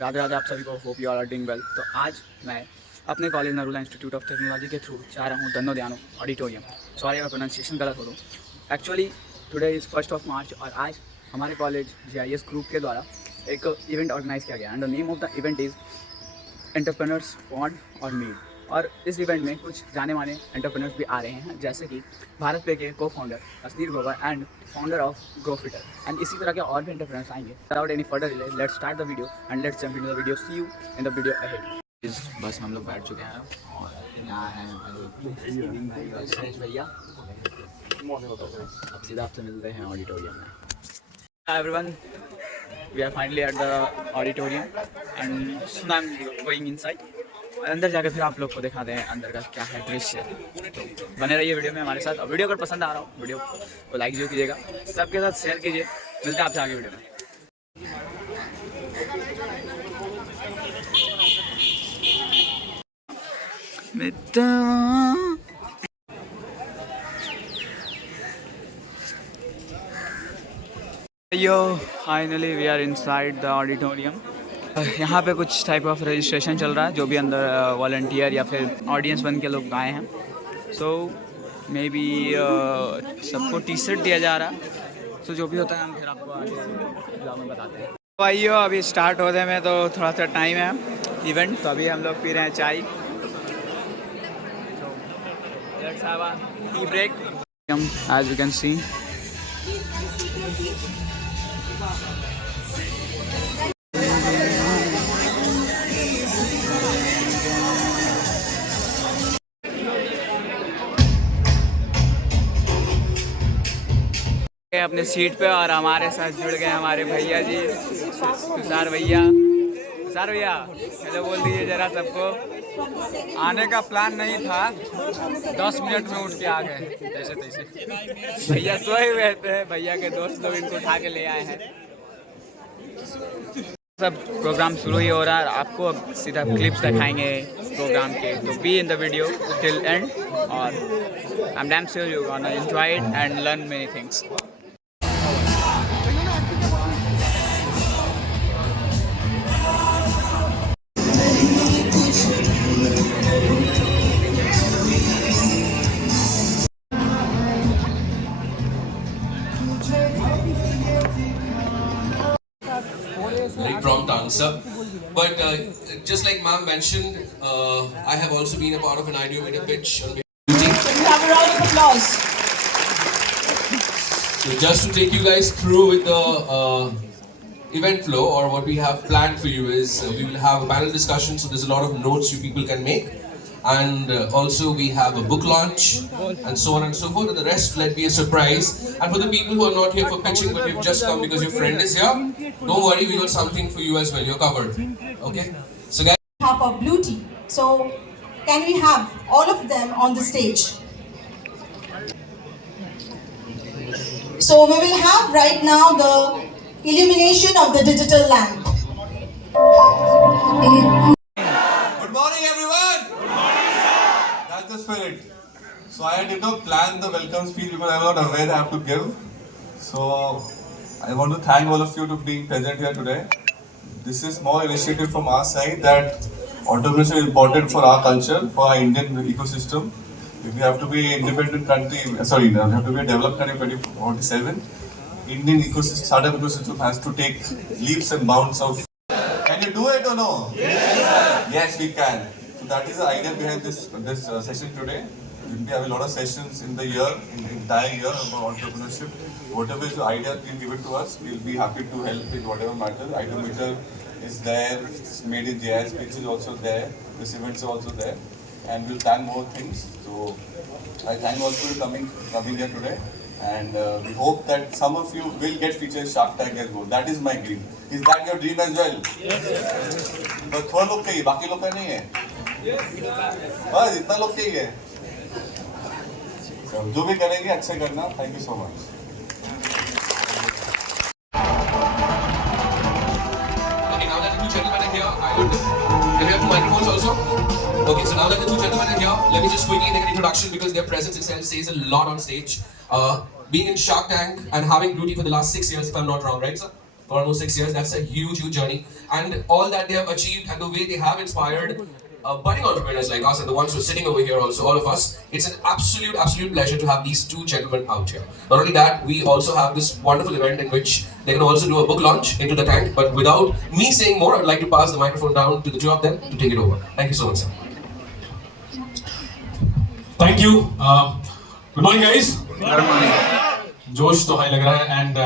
राधे राधे आप सभी को। Hope you are doing well. तो आज मैं अपने college Narula institute of technology के थ्रू जा रहा हूँ दन्नोदयानो ऑडिटोरियम। सॉरी अगर प्रोनाउंसिएशन गलत हो तो। एक्चुअली टुडे इज़ 1 मार्च और आज हमारे कॉलेज GIS ग्रुप के द्वारा एक इवेंट ऑर्गेनाइज किया गया and the name of the event is entrepreneurs bond और मीट। और इस इवेंट में कुछ जाने माने एंटरप्रेन्योर्स भी आ रहे हैं, जैसे कि भारत पे के co-founder Ashneer Grover and founder of Growfitter and इसी तरह के और भी एंटरप्रेन्योर्स आएंगे। Without any further delay let's start the video and let's jump into the video. See you in the video ahead. इस बस में हम लोग बैठ चुके हैं और यहाँ है भैया। अब सीधा आपसे मिलते हैं ऑडिटोरियम में। Hi everyone, we are finally at the auditorium and now I'm going inside. अंदर जाकर फिर आप लोग को दिखाते हैं अंदर का क्या है दृश्य। तो बने रहिए वीडियो में हमारे साथ। और वीडियो अगर पसंद आ रहा हो वीडियो को लाइक जरूर कीजिएगा, सबके साथ शेयर कीजिए। मिलते हैं आपसे आगे वीडियो में। Yo finally we are inside the auditorium. यहाँ पे कुछ टाइप ऑफ रजिस्ट्रेशन चल रहा है, जो भी अंदर वॉलंटियर या फिर ऑडियंस बन के लोग आए हैं। सो मे बी सबको टी-शर्ट दिया जा रहा है। सो जो भी होता है हम फिर आपको आगे में बताते हैं। तो आइयो अभी स्टार्ट होने में तो थोड़ा सा टाइम है इवेंट। तो अभी हम लोग पी रहे हैं चाय। Let's have a tea break. As you can see अपने सीट पे और हमारे साथ जुड़ गए हमारे भैया जी तुषार भैया। तुषार भैया हेलो बोल दीजिए जरा सबको। आने का प्लान नहीं था, 10 मिनट में उठ के आ गए जैसे तैसे। भैया सोए हुए थे, भैया के दोस्त लोग इनको उठा के ले आए हैं। सब प्रोग्राम शुरू ही हो रहा है। आपको अब सीधा क्लिप्स दिखाएंगे प्रोग्राम के, तो be in the video till end और I am damn sure you gonna enjoy it and learn many things. Very prompt answer. But just like ma'am mentioned, I have also been a part of an ideometer pitch on beauty. Can we have a round of applause? So just to take you guys through with the event flow, or what we have planned for you is we will have a panel discussion. So there's a lot of notes you people can make. And also we have a book launch and so on and so forth, and the rest let be a surprise. And for the people who are not here for pitching but you've just come because your friend is here, don't worry, we got something for you as well. You're covered. Okay, so guys, Half of blue tea. So can we have all of them on the stage? So we will have right now the illumination of the digital lamp. Good morning, everyone. That's the spirit. So I did not plan the welcome speech because I was not aware I have to give. So I want to thank all of you to being present here today. This is small initiative from our side that entrepreneurship is important for our culture, for our Indian ecosystem. If we have to be an independent country, we have to be a developed country in 2047. Indian ecosystem, startup ecosystem has to take leaps and bounds of. Can you do it or no? Yes, we can. So that is the idea behind this session today. We have a lot of sessions in the year, in the entire year about entrepreneurship. Whatever is the idea, please give it to us. We'll be happy to help with whatever matters. Ideometer is there. It's made in GIS. Pitch is also there. This event is also there. And we'll plan more things. So I thank all for coming here today. And we hope that some of you will get featured in Shark Tank as well. That is my dream. Is that your dream as well? Yes. But थोड़ा लोग चाहिए, बाकी लोग का नहीं है. बस इतना लोग चाहिए. जो भी करेंगे अच्छे करना. Thank you so much. okay, now that the two gentlemen are here, I would. Can we have two microphones also? Okay, so now that the two gentlemen are here, let me just quickly make an introduction because their presence itself says a lot on stage. Being in Shark Tank and having Beauty for the last 6 years, if I'm not wrong, right, sir? for almost 6 years. That's a huge journey, and all that they have achieved and the way they have inspired budding entrepreneurs like us and the ones who are sitting over here also, all of us. It's an absolute pleasure to have these two gentlemen out here. Not only that, we also have this wonderful event in which they can also do a book launch into the tank. But without me saying more, I'd like to pass the microphone down to the two of them to take it over. Thank you so much, sir. Thank you. Good morning, guys. Good morning. जोश तो high लग रहा है and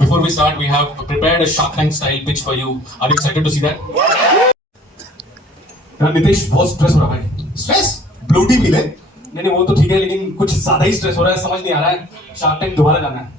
before we start we have prepared a Shark Tank style pitch for you. Are you excited to see that? Nitesh बहुत stress हो रहा है भाई. स्ट्रेस ब्लू टी पी ले. नहीं वो तो ठीक है लेकिन कुछ ज्यादा ही स्ट्रेस हो रहा है. समझ नहीं आ रहा है. शार्क टैंक दोबारा जाना है.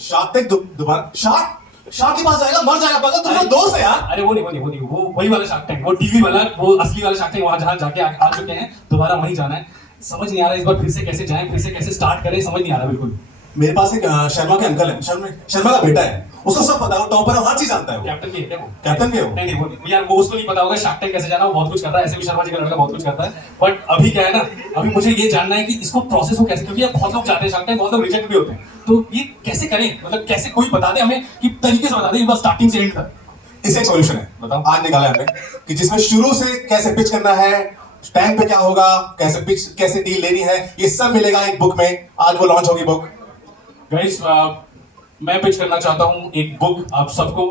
शार्क टैंक दोबारा शार्क के पास जाएगा मर जाएगा पागल. तुम्हारा दोस्त है यार. अरे वो नहीं वो वही वाला शार्क टैंक. वो टीवी वाला वो असली वाला शार्क टैंक वहां जहां जाके आ चुके हैं. दोबारा वहीं जाना है. समझ नहीं आ रहा है इस बार फिर से कैसे जाएं फिर से कैसे स्टार्ट करें. समझ नहीं आ रहा बिल्कुल. मेरे पास एक शर्मा के अंकल है. शर्मा का बेटा है. उसको सब पता है. वो टॉपर है. हर चीज जानता है. वो कैप्टन भी है क्या वो? कैप्टन भी है वो. नहीं वो यार वो उसको नहीं पता होगा शार्क टैंक कैसे जाना. वो बहुत कुछ कर रहा है. ऐसे भी शर्मा जी का लड़का बहुत कुछ करता है. बट अभी क्या है ना अभी मुझे ये जानना है कि इसको प्रोसेस हो कैसे. क्योंकि यार बहुत लोग जाते हैं शार्क टैंक बहुत लोग रिजेक्ट भी होते हैं. तो ये कैसे करें मतलब कैसे कोई बता दे हमें कि तरीके से बता दे बस स्टार्टिंग से एंड तक. इसका एक सॉल्यूशन है. बताओ. आज निकाला है हमने कि जिसमें शुरू से कैसे पिच करना है. टैंक पे क्या होगा. कैसे पिच कैसे डील लेनी है. ये सब मिलेगा एक बुक में. आज वो लॉन्च होगी बुक. गाइस मैं पिच करना चाहता हूँ एक बुक आप सबको.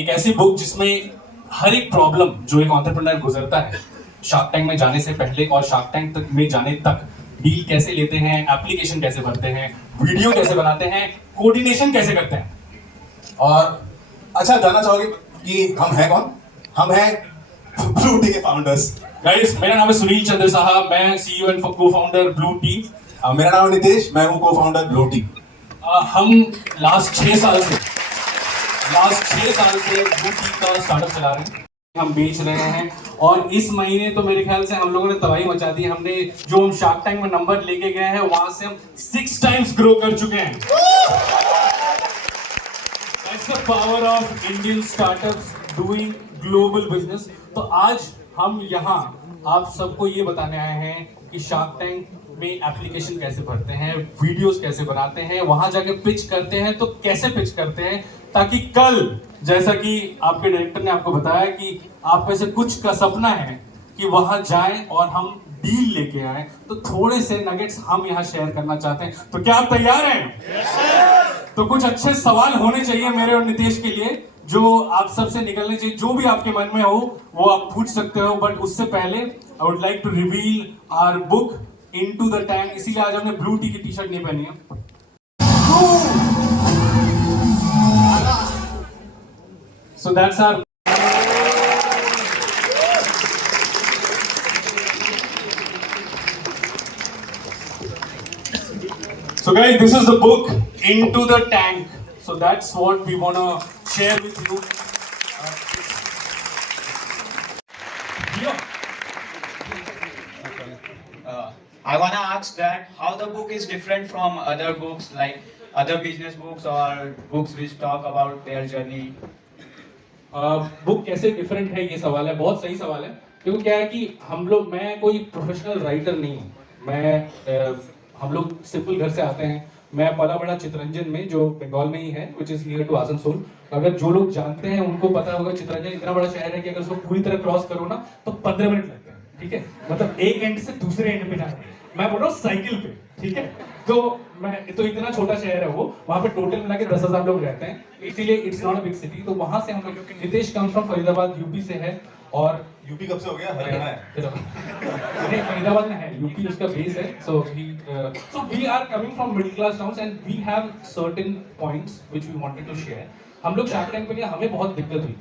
एक ऐसी बुक जिसमें हर एक प्रॉब्लम जो एक एंटरप्रेन्योर गुजरता है शार्क टैंक में जाने से पहले और शार्क टैंक तक में जाने तक. डील कैसे लेते हैं. एप्लीकेशन कैसे भरते हैं. वीडियो कैसे बनाते हैं. कोऑर्डिनेशन कैसे करते हैं. और अच्छा जानना चाहोगे कि हम हैं कौन. हम हैं ब्लू टी के फाउंडर्स. गाइस मेरा नाम है सुनील चंद्र साहब. मैं सीईओ एंड को फाउंडर ब्लू टी. मेरा नाम है नितेश. मैं हूं को फाउंडर ब्लू टी. हम लास्ट 6 साल से ब्लू टी का स्टार्टअप चला रहे हैं. हम बेच रहे हैं और इस महीने तो मेरे ख्याल से हम लोगों ने तबाही मचा दी. हमने जो हम शार्क टैंक में नंबर लेके गए हैं वहां से हम 6 टाइम्स ग्रो कर चुके हैं. That's the power of Indian startups doing global business. तो आज हम यहाँ आप सबको ये बताने आए हैं कि शार्क टैंक में एप्लीकेशन कैसे भरते हैं. वीडियोस कैसे बनाते हैं. वहां जाके पिच करते हैं तो कैसे पिच करते हैं ताकि कल जैसा कि आपके डायरेक्टर ने आपको बताया कि आप में से कुछ का सपना है कि वहां जाएं और हम डील लेके आए. तो थोड़े से नगेट्स हम यहाँ शेयर करना चाहते हैं. तो क्या आप तैयार हैं? तो कुछ अच्छे सवाल होने चाहिए मेरे और नितेश के लिए जो आप सबसे निकलने चाहिए. जो भी आपके मन में हो वो आप पूछ सकते हो. बट उससे पहले I would like to reveal our book into the tank. इसीलिए आज हमने ब्लू टी की टी शर्ट नहीं पहनी है. So that's our. So guys, this is the book Into the Tank. So that's what we wanna share with you. I want to ask that how the book is different from other books like other business books or books which talk about their journey. Book कैसे different है ये सवाल है. बहुत सही सवाल है. क्योंकि क्या है कि हम लोग मैं कोई प्रोफेशनल राइटर नहीं हूँ. हम लोग सिंपल घर से आते हैं. मैं पला बड़ा चितरंजन में जो बंगाल में ही है which is near to Asansol. अगर जो लोग जानते हैं उनको पता होगा चितरंजन इतना बड़ा शहर है कि अगर उसको पूरी तरह क्रॉस करो ना तो 15 मिनट लगते हैं. ठीक है मतलब एक एंड से दूसरे एंड पे जाना. मैं बोल रहा हूँ साइकिल पे. ठीक है तो इतना छोटा शहर है वो. वहाँ पे टोटल मिला के 10,000 लोग रहते हैं. इसीलिए it's not a big city. तो वहाँ से हम लोग Nitesh comes from Faridabad UP से है. और यूपी कब से हो गया. हरियाणा है. नहीं फरीदाबाद में है. यूपी उसका बेस है. So we are coming from middle class towns and we have certain points which we wanted to share. हम लोग शार्क टैंक पे गए. हमें बहुत दिक्कत हुई.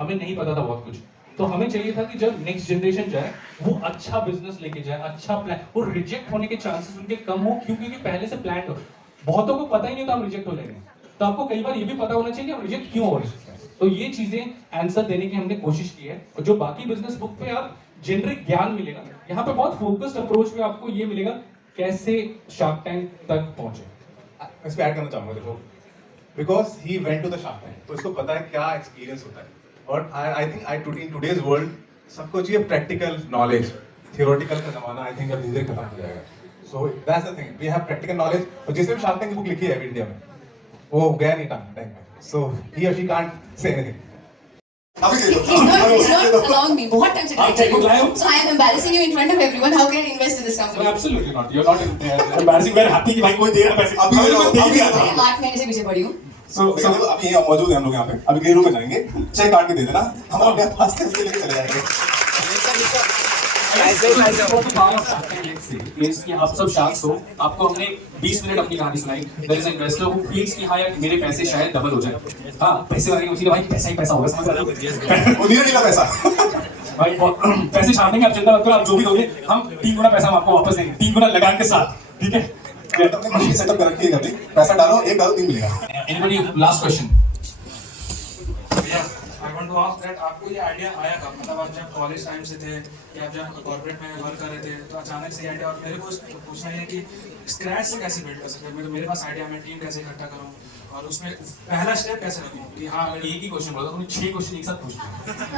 हमें नहीं पता था बहुत कुछ. तो हमें चाहिए था कि जब नेक्स्ट जनरेशन जाए वो अच्छा बिजनेस लेके जाए. अच्छा प्लान. वो रिजेक्ट होने के चांसेस उनके कम हो क्योंकि पहले से प्लान हो. बहुतों को पता ही नहीं था हम रिजेक्ट हो जाएंगे. तो आपको कई बार ये भी पता होना चाहिए कि हम रिजेक्ट क्यों हो रहे हैं. तो ये चीजें आंसर देने की हमने कोशिश की है. और जो बाकी बिजनेस बुक पे आप जेनरिक ज्ञान मिलेगा. यहाँ पे बहुत फोकस्ड अप्रोच में आपको ये मिलेगा कैसे शार्क टैंक तक पहुंचे. मैं इसको ऐड करना चाहूंगा. देखो because he went to the shark tank. तो इसको पता है क्या एक्सपीरियंस होता है. और I think in today's world सबको चाहिए प्रैक्टिकल नॉलेज. थियोरेटिकल का जमाना आई थिंक अब धीरे खत्म हो जाएगा. So that's the thing. We have practical knowledge. और जिसने भी शार्क टैंक की बुक लिखी है इंडिया में वो गया नहीं टाइम पे, so he or she can't say anything. It's not allowing me. बहुत टाइम से हाँ, try कर रही हूँ. चलो, So I am embarrassing you in front of everyone. How can I invest in this company? Absolutely not. You're not embarrassing. We're happy कि भाई कोई दे रहा है पैसे. अभी मैं दे ही रहा था. मैं 8 महीने से पीछे पड़ी हूँ. So अभी यहाँ मौजूद हैं हम लोग यहाँ पे. अभी ग्रीन रूम में जाएंगे. चेक काट के दे देना. हम अपने पास से उसके लेके चले जाएंगे. Is कि आप सब शार्क्स हो, आपको हमने 20 मिनट अपनी कहानी सुनाई. There is an investor who feels कि हाँ यार मेरे पैसे शायद डबल हो जाए. हाँ, पैसे वाले की मशीन है भाई, पैसा ही पैसा होगा, समझ रहे हो? वो नीला पैसा. भाई पैसे छाटेंगे, आप चिंता मत करो, आप जो भी दोगे हम 3 गुना पैसा हम आपको वापस देंगे, 3 गुना लगान के साथ, ठीक है? अपने मशीन सेटअप कर रखी है कभी. पैसा डालो, 1 डालो 3 मिलेगा. Anybody last question? I want to ask that आपको ये आइडिया आया कब? मतलब आप जब कॉलेज टाइम से थे या आप जब कॉर्पोरेट में वर्क कर रहे थे तो अचानक से आइडिया, और मेरे को पूछना है कि स्क्रैच से कैसे बिल्ड कर सकते हैं? मेरे पास आइडिया, मैं टीम कैसे इकट्ठा करूँ और उसमें पहला स्टेप कैसे रखूँ कि हाँ एक ही क्वेश्चन बोला, तुमने 6 क्वेश्चन एक साथ पूछना,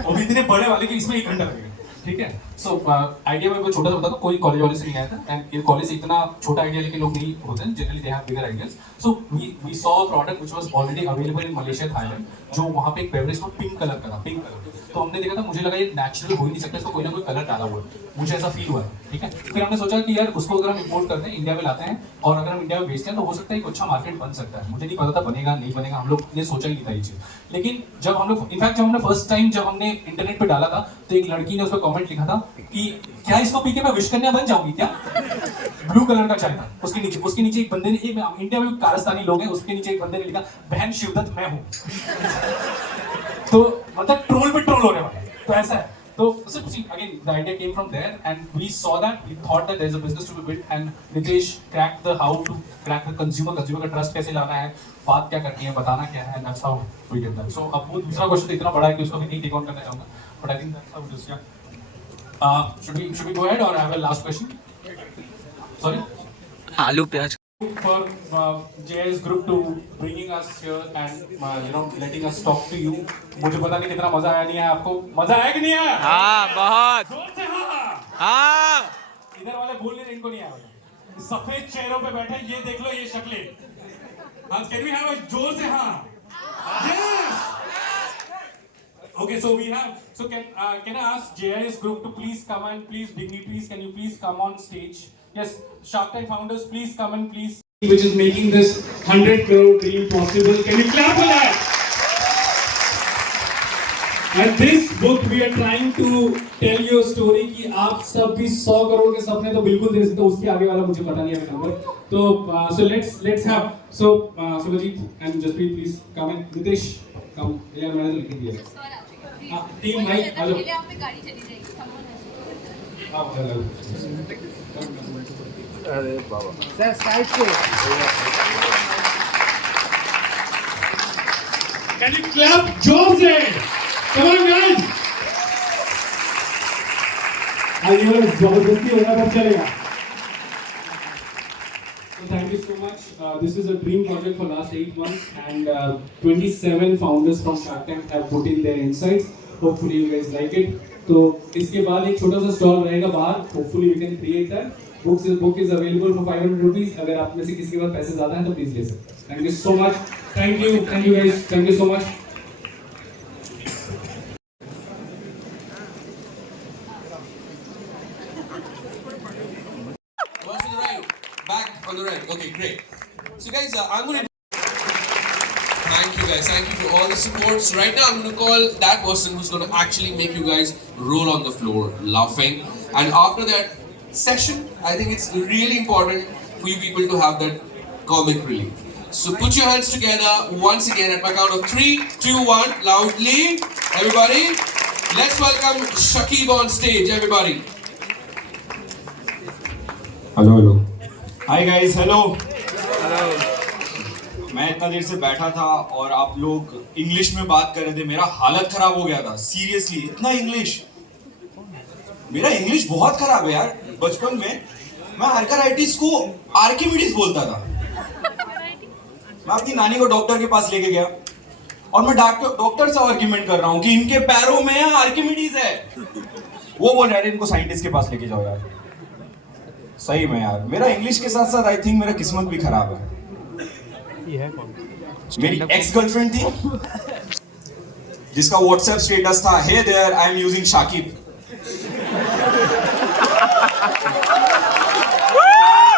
वो भी इतने बड़े वाले कि इसमें 1 घंटा लगेगा, ठीक है? सो आइडिया में छोटा सा बताता हूँ, कोई कॉलेज वाले से नहीं आया था, एंड ये कॉलेज से इतना छोटा आइडिया लेके लोग नहीं होते हैं, generally they have bigger ideas. So we saw a product which was already available in Malaysia, Thailand, जो वहाँ पे एक बेवरेज को पिंक कलर का था, पिंक कलर. तो हमने देखा था, मुझे लगा ये नेचुरल हो ही नहीं सकता, इसको कोई ना कोई कलर डाला हुआ है, मुझे ऐसा फील हुआ, ठीक है? फिर हमने सोचा कि यार उसको अगर हम इंपोर्ट करते हैं, इंडिया में लाते हैं और अगर हम इंडिया में बेचते हैं तो हो सकता है एक अच्छा मार्केट बन सकता है. मुझे नहीं पता था बनेगा नहीं बनेगा, हम लोग ने सोचा ही नहीं था ये चीज़. लेकिन जब हम लोग इनफैक्ट जब हमने फर्स्ट टाइम जब हमने इंटरनेट पे डाला था तो एक लड़की ने उस पर कॉमेंट लिखा था कि क्या इसको पी के मैं विश कन्या बन जाऊंगी क्या? ब्लू कलर का चाय था उसके नीचे एक बंदे ने, इंडिया में कारस्तानी लोग हैं, उसके नीचे एक बंदे ने लिखा बहन शिवदत्त मैं हूँ. तो मतलब ट्रोल पे ट्रोल हो रहे हैं, तो ऐसा है. तो again the idea came from there and we saw that, we thought that there's a business to be built and Nitesh cracked the how to crack the consumer का trust कैसे लाना है, बात क्या करनी है, बताना क्या है, and that's how we did that. So अब वो दूसरा क्वेश्चन इतना बड़ा है कि उसको भी नहीं टेक ऑन करना चाहूँगा, but I think that's how it is. Yeah. Should we go ahead or have a last question? Sorry. आलू प्याज. For JS Group to bringing us here and letting us talk to you. मुझे पता नहीं कितना मजा आया, नहीं आया आपको? मजा आया कि नहीं आया? हाँ बहुत. जोर से हाँ. हाँ. इधर वाले बोल रहे इनको नहीं आया. सफेद चेहरों पे बैठे, ये देख लो, ये शक्लें. हाँ, can we have a जोर से हाँ? Yes. Okay, so we have. So can I ask JS Group to please come and please dignitaries, can you please come on stage? Yes, Shark Tank founders, please come and please. Which is making this 100 crore dream possible. Can you clap for that? And this book we are trying to tell you a story कि आप सब भी 100 करोड़ के सपने तो बिल्कुल दे सकते हो, उसके आगे वाला मुझे पता नहीं है नंबर. तो so let's have Subhajit and Jaspreet please come in. Nitesh come. यार मैंने तो लिख दिया. हाँ टीम भाई आ जाओ. आप पे गाड़ी चली जाएगी. आप चलो. अरे बाबा. सर साइड पे. Can you clap जोर से? Come on guys. आज ये वाला जबरदस्ती होगा तब चलेगा. So thank you so much. This is a dream project for last 8 months and 27 founders from Shark Tank have put in their insights. Hopefully you guys like it. तो इसके बाद एक छोटा सा स्टॉल रहेगा बाहर. Hopefully we can create that. Book is available for 500 rupees. अगर आप में से किसी के पास पैसे ज़्यादा हैं तो प्लीज ले सकते हैं. Thank you so much. Thank you guys. Thank you so much. What's on the right? Back on the right. Okay, great. So guys, I'm going to... Thank you guys. Thank you for all the support. So right now I'm going to call that person who's going to actually make you guys roll on the floor laughing. And after that session, I think it's really important for you people to have that comic relief. So put your hands together once again at my count of 3, 2, 1, loudly. Everybody, let's welcome Shakib on stage, everybody. Hello hi guys. Hello मैं इतना देर से बैठा था और आप लोग English में बात कर रहे थे, मेरा हालत खराब हो गया था. सीरियसली इतना इंग्लिश, मेरा इंग्लिश बहुत खराब है यार. बचपन में मैं आर्काराइटिस को आर्किमिडीज बोलता था. मैं अपनी नानी को डॉक्टर के पास लेके गया और मैं डॉक्टर से आर्ग्यूमेंट कर रहा हूँ कि इनके पैरों में आर्किमिडीज है. वो बोल रहे इनको साइंटिस्ट के पास लेके जाओ यार. सही में यार, मेरा इंग्लिश के साथ साथ आई थिंक मेरा किस्मत भी खराब है. मेरी एक्स गर्लफ्रेंड थी जिसका व्हाट्सएप स्टेटस था, hey there I am using Shakib.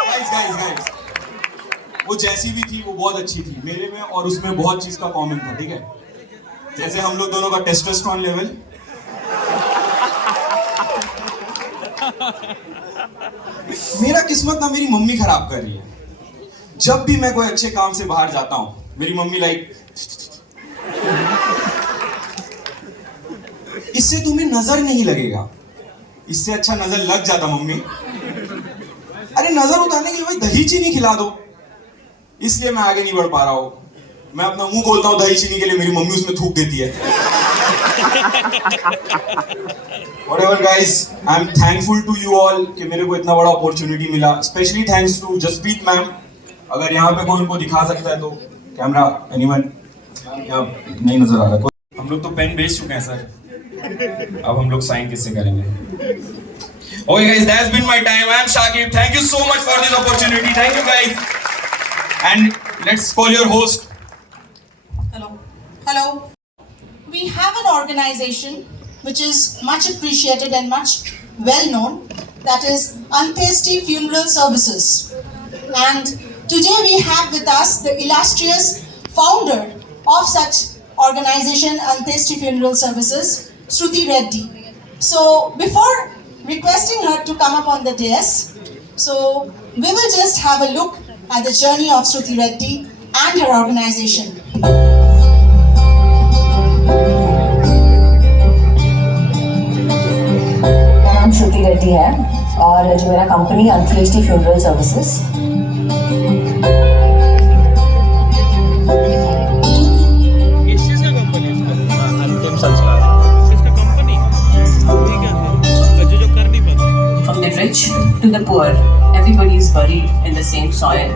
Guys वो जैसी भी थी वो बहुत अच्छी थी, मेरे में और उसमें बहुत चीज का कॉमन था, ठीक है। जैसे हम लोग दोनों का टेस्टोस्टेरोन लेवल, मेरा किस्मत ना मेरी मम्मी खराब कर रही है। जब भी मैं कोई अच्छे काम से बाहर जाता हूं, मेरी मम्मी लाइक, इससे तुम्हें नजर नहीं लगेगा, इससे अच्छा नजर लग जाता मम्मी। अरे नजर उतारने के लिए भाई दही चीनी खिला दो, इसलिए मैं आगे नहीं बढ़ पा रहा हूं। मैं अपना मुंह खोलता हूं दही चीनी के लिए, मेरी मम्मी उसमें थूक देती है। Whatever guys, I'm thankful to you all कि मेरे को इतना बड़ा अपॉर्चुनिटी मिला। Especially thanks to Jaspreet ma'am. अगर यहाँ पे कोई उनको दिखा सकता है तो कैमरा, एनीवन? यहाँ नहीं नजर आ रहा। हम लोग तो पेन बेच चुके हैं सर, अब हम लोग साइन किससे करेंगे? Okay guys, that's been my time. I am Shakib. Thank you so much for this opportunity. Thank you guys. And let's call your host. Hello. We have an organization which is much appreciated and much well known, that is Antyeshti Funeral Services. And today we have with us the illustrious founder of such organization, Antyeshti Funeral Services, Shruti Reddy. So before requesting her to come up on the dais, so we will just have a look at the journey of Shruti Reddy and her organization. नाम श्रुति रेड्डी है और जो मेरा company अंत्येष्टि funeral services. किस चीज़ का company है? अंतिम संस्कार किसका कंपनी? ठीक है, जो कर नहीं पाता। From the rich to the poor, everybody is buried in the same soil.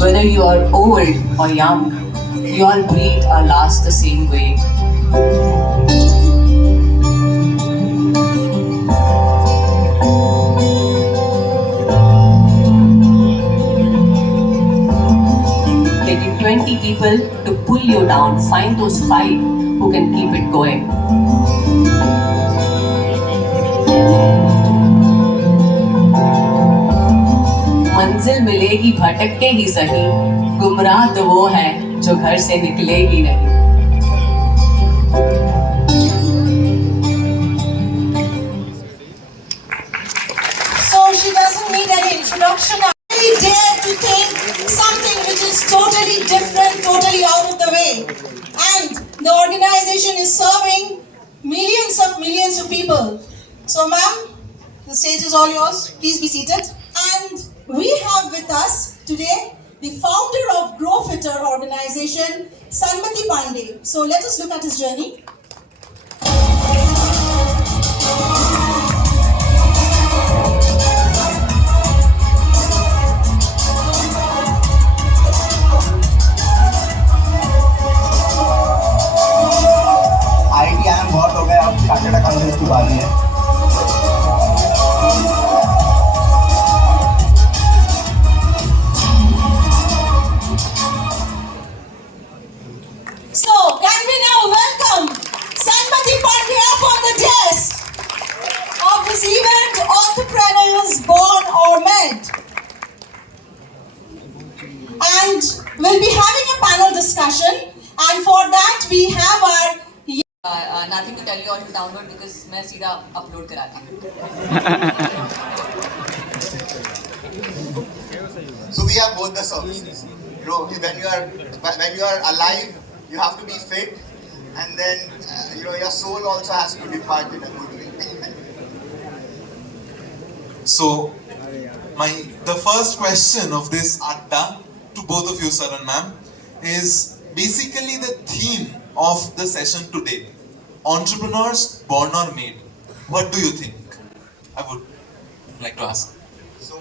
Whether you are old or young, you all breathe or last the same way. Taking 20 people to pull you down, find those 5 who can keep it going. मंजिल मिलेगी भटक के ही सही, गुमराह तो वो है जो घर से निकलेगी नहीं। So she doesn't need any introduction. I really dare to think something which is totally different, totally out of the way. And the organization is serving millions of people. So ma'am, the stage is all yours. Please be seated. And we have with us today the founder of GrowFitter organization, Sanmati Pandey. So let us look at his journey. IIM बहुत हो गया, अब chartered accountants की बारी है। So, can we now welcome Sanmati Pandey up on the desk of this event, Entrepreneurs Born or Made. And we'll be having a panel discussion, and for that we have our Nothing to tell you all to download because मैं सीधा upload कराती हूँ। So we have both the services. You know, when you are alive, you have to be fit, and then your soul also has to depart in a good way. So, the first question of this Adda to both of you, sir and ma'am, is basically the theme of the session today. Entrepreneurs born or made. What do you think? I would like to ask. So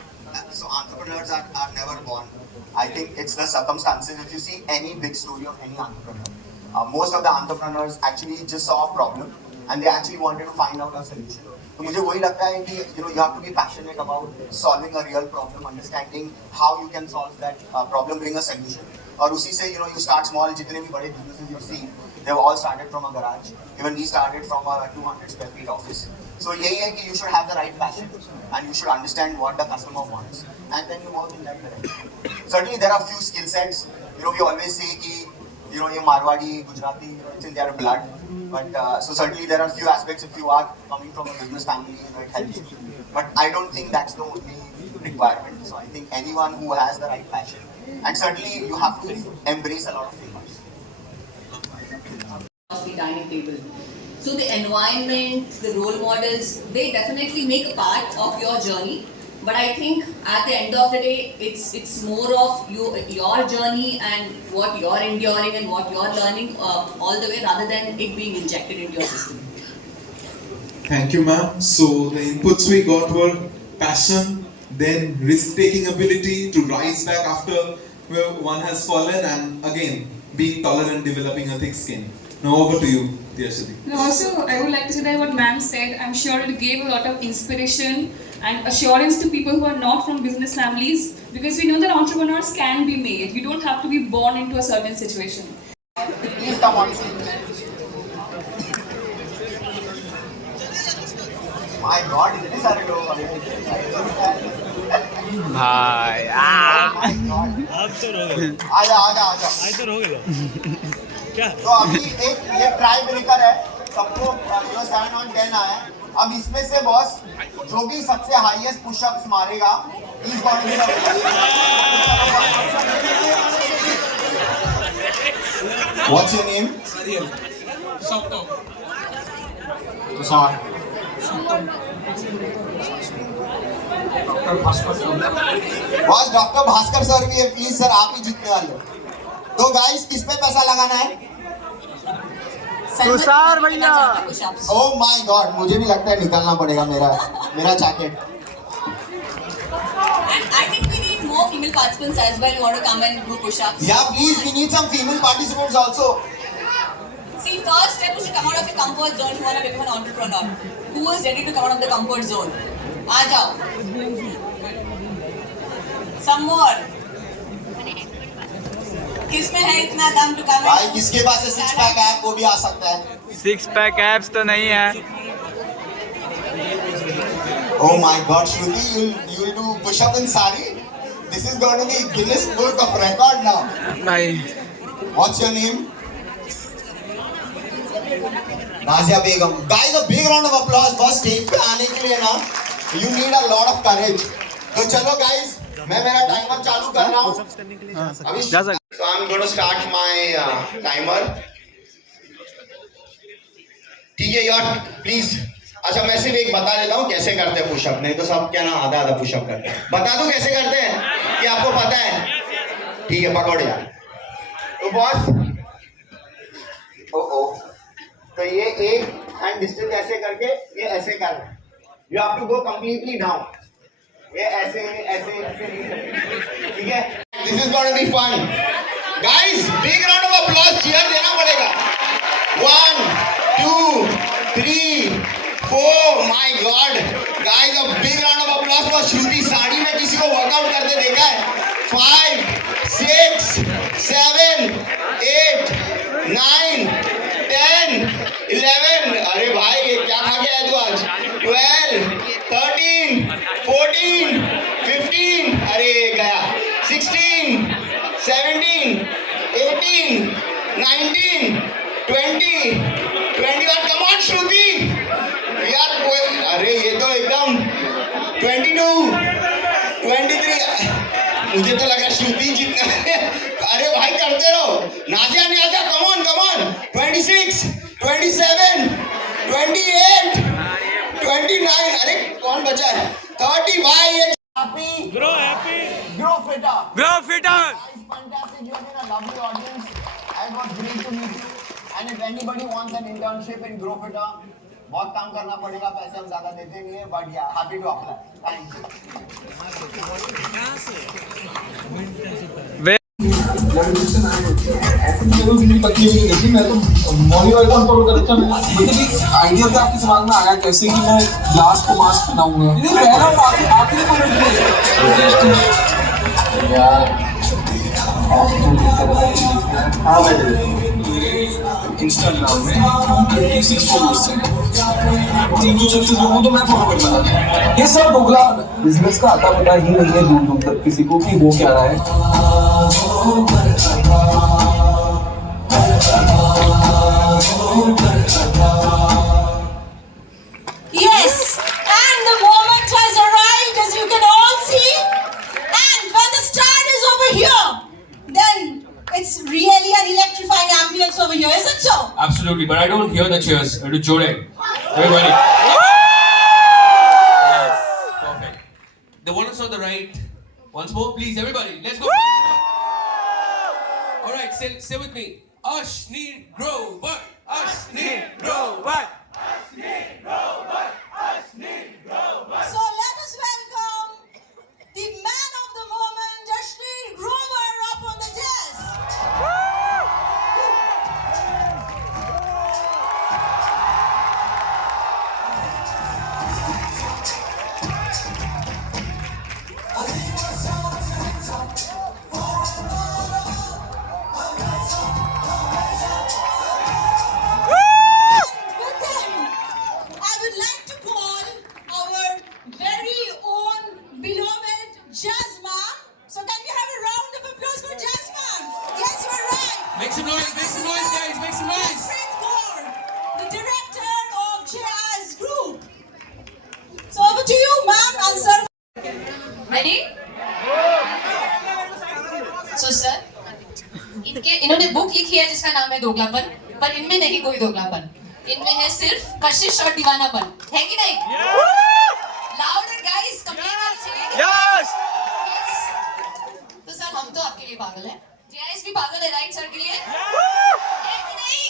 entrepreneurs are never born. I think it's the circumstances. If you see any big story of any entrepreneur, most of the entrepreneurs actually just saw a problem and they actually wanted to find out a solution. तो मुझे वही लगता है कि you have to be passionate about solving a real problem, understanding how you can solve that problem, bring a solution. और उसी से you start small. जितने भी बड़े businesses you see, they've all started from a garage. Even we started from a 200 square feet office. So यही है कि you should have the right passion and you should understand what the customer wants and then you work in that direction. Certainly there are few skill sets. We always say कि ये Marwadi, Gujarati, it's in their blood. But so certainly there are few aspects if you are coming from a business family, it helps you. But I don't think that's the only requirement. So I think anyone who has the right passion, and certainly you have to embrace a lot of things. The dining table. So the environment, the role models, they definitely make a part of your journey. But I think at the end of the day, it's more of your journey and what you're enduring and what you're learning all the way, rather than it being injected into your system. Thank you, ma'am. So the inputs we got were passion, then risk-taking ability to rise back after where one has fallen, and again being tolerant, developing a thick skin. Now over to you, dear Siddhi. Also, I would like to say that what ma'am said, I'm sure it gave a lot of inspiration and assurance to people who are not from business families, because we know that entrepreneurs can be made. You don't have to be born into a certain situation. Please come on. My God, इतने सारे लोग भाई आजा क्या तो अभी एक ये ट्राई ब्रेकर है सबको 7 on 10 आया है अब इसमें से बॉस जो भी सबसे हाईएस्ट पुशअप्स मारेगा इस बॉडी में What's your name? Sariel. Tushar. Boss doctor Bhaskar sir भी है प्लीज सर आप ही जीतने वाले हो तो गाइस किस पे पैसा लगाना है तुषार भैया ओह माय गॉड मुझे भी लगता है निकालना पड़ेगा मेरा jacket And I think we need more female participants as well who want to come and do push-ups. Yeah, please, we need some female participants also. See, first step is to come out of your comfort zone if you want to become an entrepreneur. Who is ready to come out of the comfort zone? आ जाओ. Some more. किसमें है इतना दम to come? भाई किसके पास है six pack abs वो भी आ सकता है. सिक्स पैक एप्स तो नहीं है. Oh my God, Shruti, you'll do push-up in sari? This is going to be Guinness Book of Record now. भाई. What's your name? Nazia Begum. Guys, a big round of applause. बस stage पे आने के लिए ना, you need a lot of courage. तो चलो guys, मैं मेरा टाइमर चालू कर रहा हूँ. अभी जा सकते. So I'm going to start my timer. ठीक है यार, please. अच्छा मैं सिर्फ एक बता देता हूँ कैसे करते हैं पुशअप नहीं तो सब क्या ना आधा आधा पुशअप करते हैं बता दूँ कैसे करते हैं कि आपको पता है ठीक है पकड़ यार तो बॉस ओ तो ये एक हैंड डिस्टेंस ऐसे करके ये ऐसे कर you have to go completely down ये ऐसे ऐसे ऐसे नहीं ठीक है this is going to be fun guys big round of applause cheer देना पड़ेगा 1 2 3 Oh my God, guys, a big round of applause for Shruti. Sari में किसी को वर्कआउट करते देखा है? 5, 6, 7, 8, 9, 10, 11. अरे भाई ये क्या खा गया है तू आज? 12, 13, 14, 15. अरे गया. 16, 17, 18, 19, 20, 21. Come on, Shruti. यार अरे ये तो एकदम 22, 23 मुझे तो लगा श्रुति जीतना अरे भाई करते रहो नाजिया कम ऑन 26, 27, 28, 29 अरे कौन बचा है 30 भाई ये grow fitter fantastic you have been a lovely audience it was great to meet you and if anybody wants an internship in grow fitter बहुत काम करना पड़ेगा पैसे हम ज्यादा देते नहीं है but yeah happy to apply thank idea तो आपके दिमाग में आया कैसे कि मैं ग्लास को मास्क बनाऊंगा यार हाँ मेरे इंस्टाग्राम में 26 फॉलोअर्स हैं, 336 लोगों तो मैं फॉलो करता था। ये सब दोगला बिजनेस का आता पता ही नहीं है दूर दूर तक किसी को कि वो क्या रहा है। Yes, and the moment has arrived, as you can all see. And when the start is over here, then it's really an electrifying ambience over here, isn't so? Absolutely, but I don't hear the cheers. To Jode. Everybody. Yes. Perfect. The ones on the right. Once more, please, everybody. Let's go. All right, say with me. Ashni Grover. Ashni Grover. So let us welcome the man of the moment, Ashneer Grover, up on the desk. With him, I would like to call our very own beloved Jasma. So can we have a round of applause for Jasma? Yes, you are right. Make some noise, guys. Make some noise. Jaspreet Kaur, the director of Jazz Group. So over to you, ma'am. Answer. Ready? So sir, इन्होंने book लिखी है जिसका नाम है दोगलापन, पर इनमें नहीं कोई दोगलापन, इनमें है सिर्फ कशिश और दीवानापन, है कि नहीं? Louder guys, complain आना चाहिए। Yes. तो सर हम तो आपके लिए पागल हैं, JIS भी पागल है, राइट सर के लिए? है कि नहीं?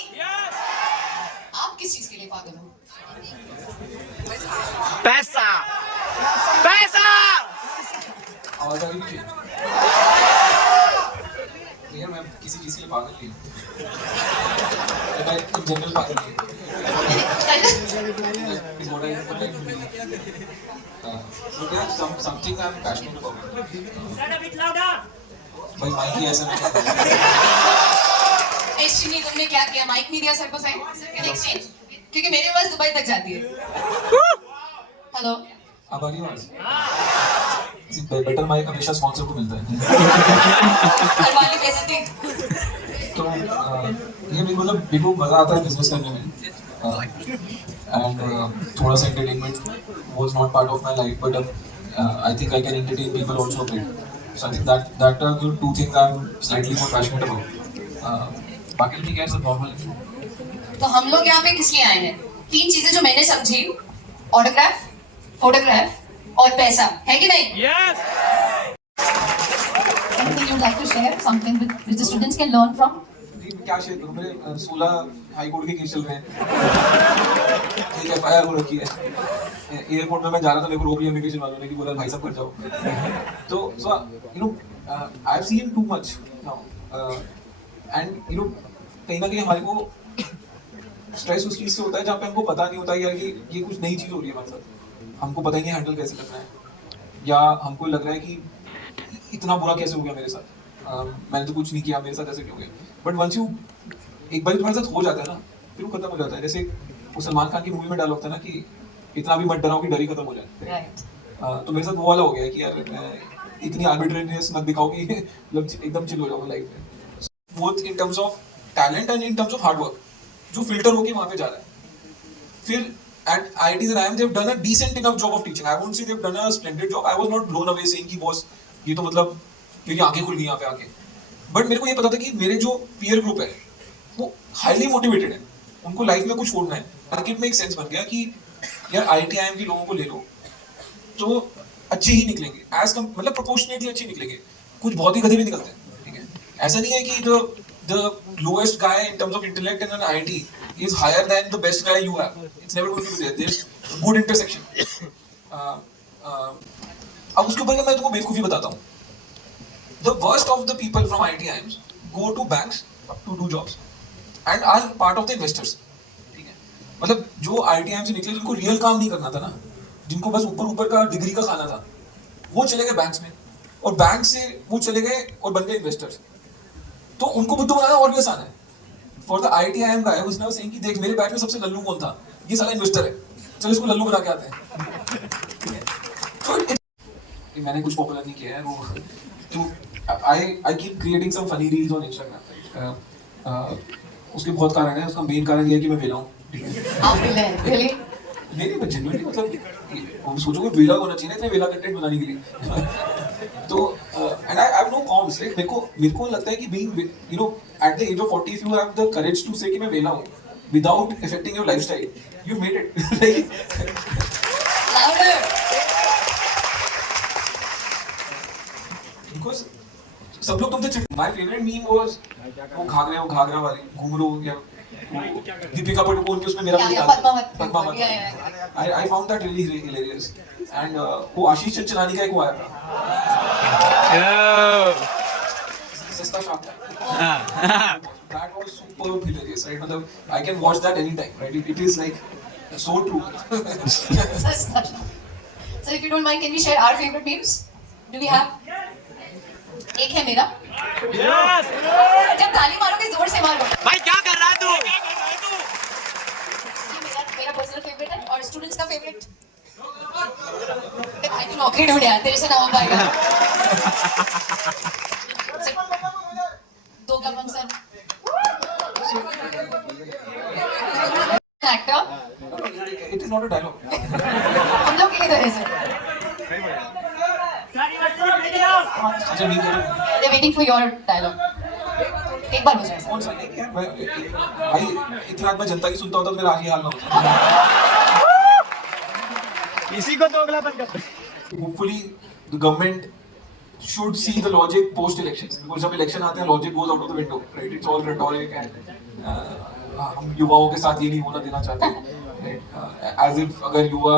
आप किस चीज के लिए पागल हो? पैसा पैसा आवाज आ रही है? यार मैं किसी चीज के लिए पागल नहीं हूँ, मैं इन जनरल पागल नहीं हूँ। Is what I would like to believe. So there's something I'm passionate about. भाई माइक ही ऐसा नहीं करता। श्रीनी तुमने क्या किया? माइक नहीं दिया सर को साइन? एक्सचेंज, क्योंकि मेरी आवाज दुबई तक जाती है। हेलो, अब आ रही है आवाज? बेटर माइक हमेशा स्पॉन्सर को मिलता है। करवाली बेइज्जती। तो ये मेरे को मजा आता है बिजनेस करने में, एंड थोड़ा सा entertainment was not part of my life, but I think I can entertain people also a bit, so I think that are the two things I am slightly more passionate about. बाकी ठीक है, सब normal है। तो हम लोग यहाँ पे किस लिए आए हैं? 3 चीजें जो मैंने समझी, ऑटोग्राफ, फोटोग्राफ और पैसा, है कि नहीं? Yes. Anything you'd like to share? Something which the students can learn from? क्या शेयर करूं? मेरे 16 हाई कोर्ट के केस चल रहे हैं, एक FIR हो रखी है, एयरपोर्ट में मैं जा रहा था, मेरे को रोक लिया इमिग्रेशन वालों ने कि बोला भाई साहब कर जाओ। तो so you know I have seen too much now, and you know कहीं ना कहीं हमारे को स्ट्रेस उस चीज़ से होता है जहाँ पे हमको पता नहीं होता यार कि ये कुछ नई चीज़ हो रही है हमारे साथ, हमको पता ही नहीं हैंडल कैसे करना है, या हमको लग रहा है कि इतना बुरा कैसे हो गया मेरे साथ, मैंने तो कुछ नहीं किया, मेरे साथ ऐसे क्यों गया। बट वंस यू एक बार तुम्हारे साथ हो जाता है ना, फिर वो खत्म हो जाता है। जैसे वो सलमान खान की मूवी में डायलॉग था ना कि इतना भी मत डराओ कि डर ही खत्म हो जाए। तो मेरे साथ वो वाला हो गया कि यार इतनी आर्बिट्रेरीनेस मत दिखाओ कि मतलब एकदम चिल हो जाओ लाइफ में, both in terms of talent and in terms of hard work, जो फिल्टर होके वहाँ पे जा रहा है। फिर at IITs and IIM, they've done a decent enough job of teaching. I won't say they've done a splendid job. I was not blown away saying कि boss ये तो मतलब क्योंकि आंखें खुल गई यहाँ पे आके, बट मेरे को ये पता था कि मेरे जो पीयर ग्रुप है वो हाईली मोटिवेटेड है, उनको लाइफ में कुछ छोड़ना है। मार्केट में एक सेंस बन गया कि यार IIT IIM के लोगों को ले लो तो अच्छे ही निकलेंगे, मतलब प्रोपोर्शनेटली अच्छे निकलेंगे, कुछ बहुत ही गधे भी निकलते हैं, ठीक है। ऐसा नहीं है कि the lowest guy in terms of intellect in an IIT is higher than the best guy you have. It's never going to be there. There's good intersection. अब उसके ऊपर मैं तुमको बेवकूफी बताता हूँ। The worst of the people from IIT IIMs go to banks to do jobs and are part of the investors. ठीक है, मतलब जो IIT IIM से निकले जिनको रियल काम नहीं करना था ना, जिनको बस ऊपर का डिग्री का खाना था, वो चले गए बैंक्स में, और बैंक से वो चले गए और बन गए इन्वेस्टर्स। तो उनको बुद्धू बनाना और भी आसान है. For the IIM guy who's now saying कि देख मेरे बैच में सबसे लल्लू कौन था, ये साला इन्वेस्टर है, चल इसको लल्लू बना के आते हैं. मैंने कुछ पॉपुलर नहीं किया है वो, तो I keep creating some funny reels on Instagram. उसके बहुत कारण है. उसका मेन कारण ये है कि मैं वेला हूँ. नहीं मैं genuinely मतलब सोचो कि वेला होना चाहिए ना इतने वेला कंटेंट बनाने के लिए. तो and I have no qualms. Like मेरे को लगता है कि being you know at the age of 40 if you have the courage to say कि मैं वेला हूँ without affecting your lifestyle, you've made it. Like because सब लोग तुमसे चिढ़. My favorite meme was वो घाघरा वाली घूम रो या दीपिका पादुकोण के उसमें मेरा Padmaavat. I found that really hilarious. And वो आशीष चंचलानी का एक वो आया था. सस्ता शाम था. That was super hilarious, right? मतलब I can watch that anytime, right? It is like so true. So if you don't mind, can we share our favorite memes? Do we have? एक है मेरा. जब ताली मारोगे जोर से मारो. भाई क्या कर रहा है तू? मेरा पर्सनल फेवरेट है और स्टूडेंट्स का फेवरेट. भाई तू नौकरी ढूंढ यार, तेरे से ना हो पाएगा. दो कलम sir. Actor. It is not a dialogue. हम लोग के इधर है सर. अच्छा नहीं करो. They're waiting for your dialogue. एक बार हो जाए. कौन सा नहीं यार भाई इतनी रात में जनता की सुनता होता तो मेरा आज ये हाल ना होता. इसी को दोगलापन करते हैं. Hopefully the government should see the logic post elections. Because जब इलेक्शन आते हैं logic goes out of the window, right? It's all rhetoric and हम युवाओं के साथ ये नहीं होना देना चाहते, right? As if अगर युवा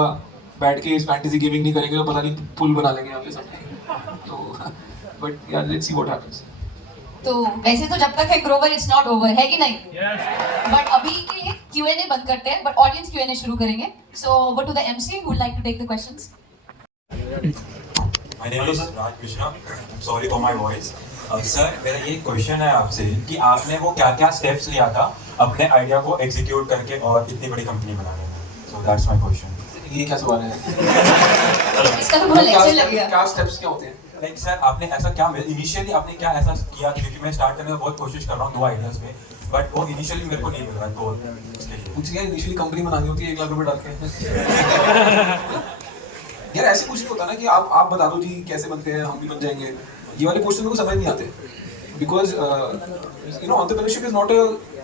बैठ के इस फैंटेसी गेमिंग नहीं करेंगे तो पता नहीं पुल बना लेंगे आपके सामने. तो but yeah, let's see what happens. तो वैसे तो जब तक है ग्रोवर इट्स नॉट ओवर है कि नहीं. बट अभी के लिए Q&A बंद करते हैं, बट ऑडियंस Q&A शुरू करेंगे. So over to the MC who would like to take the questions. My name is Raj Mishra. I'm sorry for my voice. Sir मेरा ये क्वेश्चन है आपसे कि आपने वो क्या स्टेप्स लिया था अपने आइडिया को एग्जीक्यूट करके और इतनी बड़ी कंपनी बनाने में. So that's my question. ये क्या सवाल है? इसका तो पूरा लेक्चर लगेगा. क्या स्टेप्स क्या होते हैं? लाइक सर आपने ऐसा क्या इनिशियली आपने क्या ऐसा किया, क्योंकि मैं स्टार्ट करने में बहुत कोशिश कर रहा हूँ 2 आइडियाज में, बट वो इनिशियली मेरे को नहीं मिल रहा है. तो उसके लिए कुछ क्या इनिशियली कंपनी बनानी होती है 1 लाख रुपए डाल के. यार ऐसे कुछ नहीं होता ना कि आप बता दो जी कैसे बनते हैं हम भी बन जाएंगे. ये वाले क्वेश्चन मेरे को समझ नहीं आते. Because you know entrepreneurship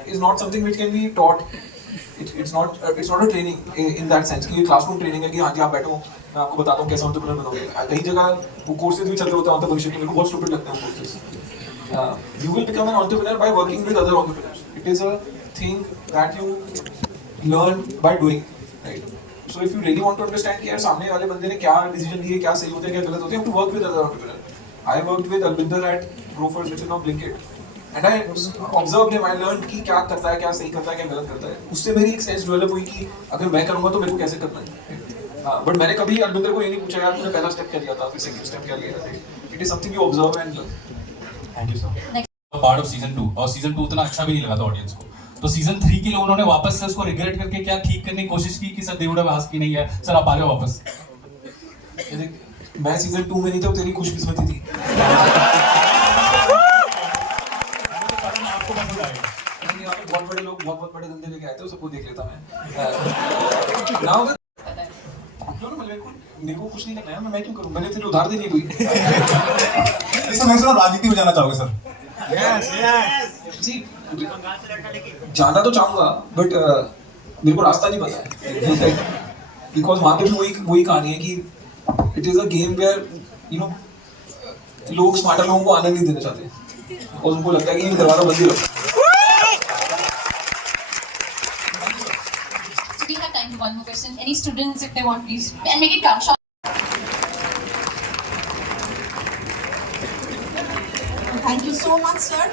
is not something which can be taught. It's not a training in that sense कि ये क्लासरूम ट्रेनिंग है कि हाँ जी आप बैठो मैं आपको बताता हूँ कैसे एंटरप्रेन्योर बनोगे. कई जगह वो कोर्सेज भी चल रहे होते हैं एंटरप्रेन्योरशिप के. मेरे को बहुत स्टूपिड लगते हैं वो courses. You will become an entrepreneur by working with other entrepreneurs. It is a thing that you learn by doing, right? So if you really want to understand कि यार सामने वाले बंदे ने क्या डिसीजन लिए, क्या सही होता है क्या गलत होता है, you have to work with other entrepreneurs. I worked with Albinder at Grofers, which is now Blinkit. And I observed him. I learned कि क्या करता है, क्या सही करता है, क्या गलत करता है. उससे मेरी एक सेंस डेवलप हुई कि अगर मैं करूँगा तो मेरे को कैसे करना है. बट मैंने कभी अलबिंदर को ये नहीं पूछा यार तूने पहला स्टेप क्या लिया था, फिर सेकंड स्टेप क्या लिया था. It is something you observe and learn. Thank you sir. Part off season 2 और सीजन 2 उतना अच्छा भी नहीं लगा था ऑडियंस को. तो सीजन 3 के लिए उन्होंने वापस से उसको रिग्रेट करके क्या ठीक करने की कोशिश की कि sir they would have asked की नहीं है सर आप आ जाओ वापस. मैं सीजन 2 में नहीं था, तेरी खुशकिस्मती थी. बहुत बड़े लोग बहुत बड़े धंधे लेके आए थे, सबको देख लेता मैं. मेरे को कुछ नहीं करना है, मैं क्यों करूं? मैंने तेरे उधार देनी है कोई. सर मैं सिर्फ राजनीति में जाना चाहूँगा सर. जाना तो चाहूंगा बट मेरे को रास्ता नहीं पता है. बिकॉज वहाँ पे भी वही कहानी है कि it is a game where you know लोग स्मार्टर लोगों को आनंद नहीं देना चाहते और उनको लगता है कि ये दरवाजा बंद ही रखो. So we have time for one more question. Any students, if they want, please, and make it count. Thank you so much, sir.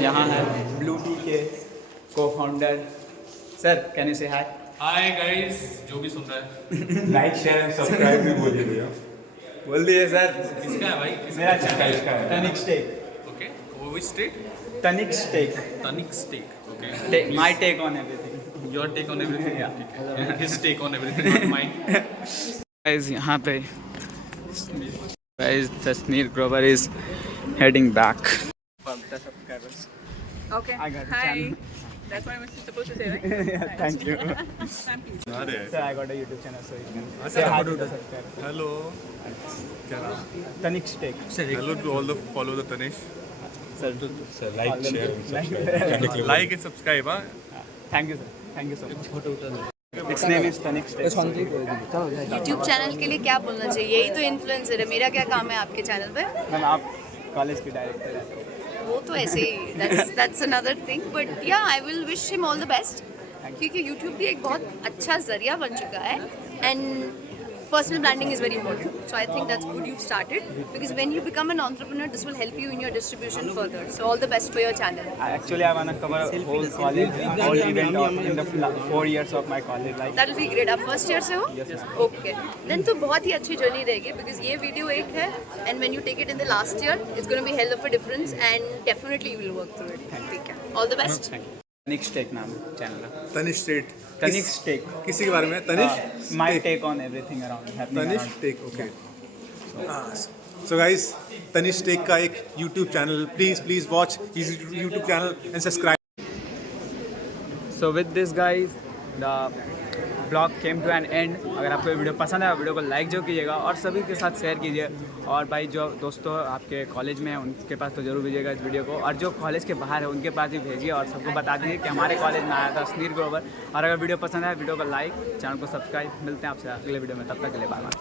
यहाँ है ब्लू टी के co-founder. सर कैन यू से हाय? हाय गाइस जो भी सुन रहा है like share and subscribe भी बोलिए भैया. बोल दिए सर। किसका है भाई? मेरा channel Tanik steak. Okay, which state? Tanik steak. Tanik steak. Okay. My take on everything. Your take on everything. Yeah. His take on everything, not mine. Guys, यहाँ पे guys, Tasneer Grover is heading back. Okay. I got a Hi. channel. That's what I was supposed to say, right? Yeah, thank you. Ma'am, please. Sir, I got a YouTube channel, so you can say hi to the subscribers. Hello. Tanik Steak. Hello to all the follow the Tanish. Sir, like, share, subscribe. Like and subscribe. Huh? Thank you, sir. Thank you so much. Its name is Tanik Steak. YouTube channel के लिए क्या बोलना चाहिए? यही तो influencer है। मेरा क्या काम है आपके चैनल पे? मैम, आप कॉलेज की डायरेक्टर हैं। वो तो ऐसे ही that's another thing, but yeah, I will wish him all the best. क्योंकि YouTube भी एक बहुत अच्छा जरिया बन चुका है and personal branding is very important. So I think that's good you've started because when you become an entrepreneur, this will help you in your distribution further. So all the best for your channel. Actually, I want to cover whole college, whole event in the 4 years of my college life. That will be great. आप first year से हो? Yes, sir. Okay. Then तो बहुत ही अच्छी journey रहेगी because ये video एक है and when you take it in the last year, it's going to be hell of a difference and definitely you will work through it. ठीक है. All the best. Tanik Steak नाम channel है। Tanish state Tanik Steak. किसी के बारे में Tanish My take on everything around happening Tanish around. Take okay so guys Tanish take का एक YouTube channel please watch his YouTube channel and subscribe So with this guys, the blog came to an end. अगर आपको ये video पसंद है video को like जो कीजिएगा और सभी के साथ शेयर कीजिए। और भाई जो दोस्तों आपके कॉलेज में हैं उनके पास तो जरूर भेजिएगा इस वीडियो को, और जो कॉलेज के बाहर है उनके पास भी भेजिए और सबको बता दीजिए कि हमारे कॉलेज में आया था तस्नीर ग्रोवर। और अगर वीडियो पसंद है वीडियो को लाइक, चैनल को सब्सक्राइब। मिलते हैं आपसे अगले वीडियो में, तब तक के लिए बाय बाय।